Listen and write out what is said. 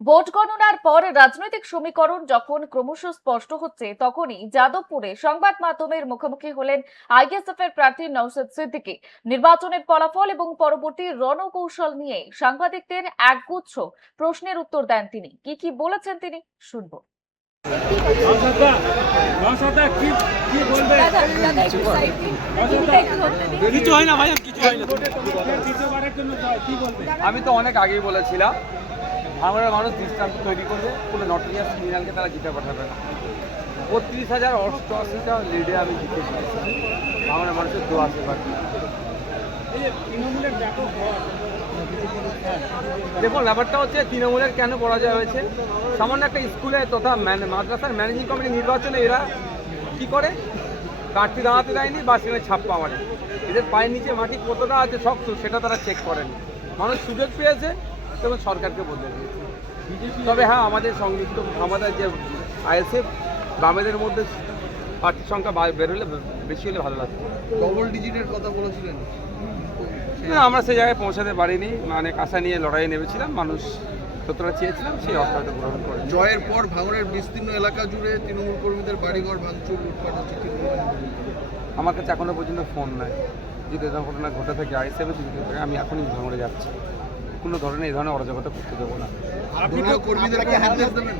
Vote গণনার পর রাজনৈতিক সমীকরণ যখন ক্রমশ স্পষ্ট হচ্ছে, তখনই যাদবপুরে সংবাদ মাধ্যমের মুখোমুখি হলেন আইএসএফ এর প্রার্থী নওশাদ সিদ্দিকী। নির্বাচনের ফলাফল এবং পরবর্তী রণকৌশল নিয়ে সাংবাদিকদের একগুচ্ছ প্রশ্নের উত্তর দেন তিনি। কি বলেছেন তিনি শুনবো। কিছু হয় না ভাই, কিছু হয় না। আমি তো অনেক আগেই বলেছিলাম, ভাঙড়ের মানুষ দৃষ্টান্ত তৈরি করবে, কোনো নটোরিয়াস ক্রিমিনালকে তারা জিতে পাঠাবে না। 32,088টা লিডে আমি জিতে পেরেছি, ভাঙড়ের মানুষের দোয়া আশীর্বাদ। দেখুন, ব্যাপারটা হচ্ছে তৃণমূলের কেন পরাজয় হয়েছে। সামান্য একটা স্কুলে তথা মাদ্রাসার ম্যানেজিং কমিটি নির্বাচনে এরা কি করে, প্রার্থী দাঁড়াতে দেয়নি বা সেখানে ছাপ্পা মারে। এদের পায়ের নিচে মাটি কতটা আছে শক্ত সেটা তারা চেক করেনি। মানুষ সুযোগ পেয়েছে এবং সরকারকে বদলে দিয়েছে। তবে হ্যাঁ, আমাদের সংযুক্ত আমাদের যে আইএসএফ বামেদের মধ্যে প্রার্থীর সংখ্যা বেরোলে বেশি হলে ভালো লাগছে। ডবল ডিজিটের কথা বলেছিলেন না, আমরা সেই জায়গায় পৌঁছাতে পারিনি, মানে আশা নিয়ে লড়াইয়ে নেমেছিলাম। মানুষ যতটা চেয়েছিলাম সেই অর্থটা গ্রহণ করে। জয়ের পর ভাঙড়ের বিস্তীর্ণ এলাকা জুড়ে তৃণমূল কর্মীদের বাড়িঘর ভাঙচুর লুটপাট হচ্ছে, কি বলবেন? আমার কাছে এখনো পর্যন্ত ফোন নাই। যদি এরকম ঘটনা ঘটে থাকে আইএসএফ আমি এখনই ভাঙড়ে যাচ্ছি। কোনো ধরনের এই ধরনের অরাজকতা করতে দেবো না। দলীয় কর্মীদেরকে নির্দেশ দেবেন?